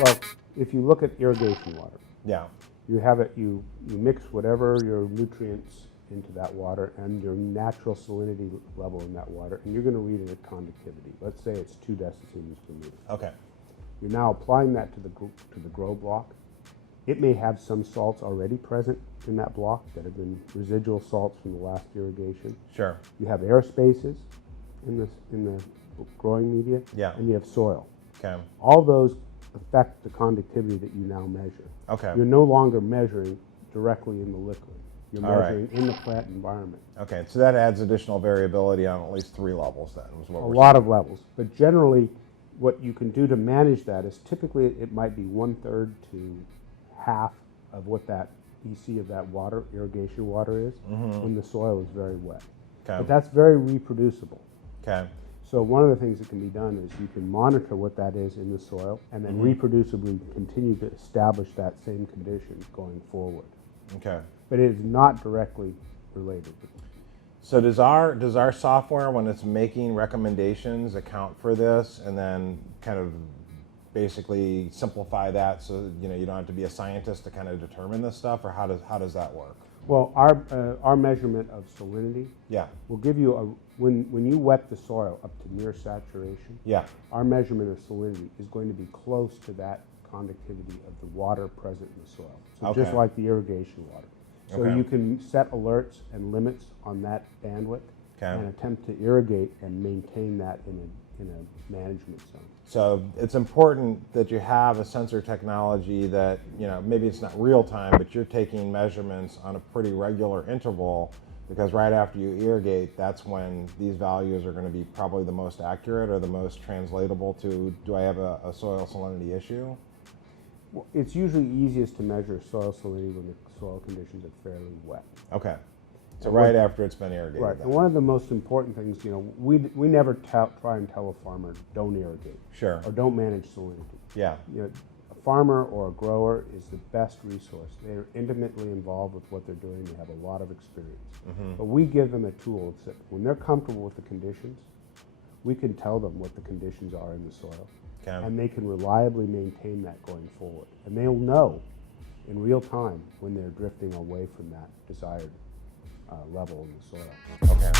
Well, if you look at irrigation water, Yeah. you have it, you mix whatever your nutrients into that water and your natural salinity level in that water, and you're going to read it at conductivity. Let's say it's 2 decisievers per meter. Okay. You're now applying that to the grow block. It may have some salts already present in that block that have been residual salts from the last irrigation. Sure. You have air spaces in the growing media, Yeah. and you have soil. Okay. All those affect the conductivity that you now measure. Okay. You're no longer measuring directly in the liquid. You're All right. measuring in the plant environment. Okay. So that adds additional variability on at least 3 levels then, is what A we're lot saying. of levels, but generally what you can do to manage that is typically it might be 1/3 to half of what that EC of that water, irrigation water is, when the soil is very wet. Okay. But that's very reproducible. Okay. So one of the things that can be done is you can monitor what that is in the soil and then reproducibly continue to establish that same condition going forward. Okay. But it is not directly related. So does our software, when it's making recommendations, account for this and then kind of basically simplify that so you don't have to be a scientist to kind of determine this stuff, or how does that work? Well, our measurement of salinity Yeah. will give you when you wet the soil up to near saturation, Yeah. our measurement of salinity is going to be close to that conductivity of the water present in the soil. So just Okay. like the irrigation water. So Okay. you can set alerts and limits on that bandwidth Okay. and attempt to irrigate and maintain that in a management zone. So it's important that you have a sensor technology that, maybe it's not real time, but you're taking measurements on a pretty regular interval, because right after you irrigate, that's when these values are going to be probably the most accurate or the most translatable to, do I have a soil salinity issue? Well, it's usually easiest to measure soil salinity when the soil conditions are fairly wet. Okay. So right after it's been irrigated. Right, then. and one of the most important things, we never try and tell a farmer, don't irrigate. Sure. Or don't manage salinity. Yeah. A farmer or a grower is the best resource. They're intimately involved with what they're doing. They have a lot of experience. But we give them a tool that when they're comfortable with the conditions, we can tell them what the conditions are in the soil. Okay. And they can reliably maintain that going forward. And they'll know in real time when they're drifting away from that desired level in the soil. Okay.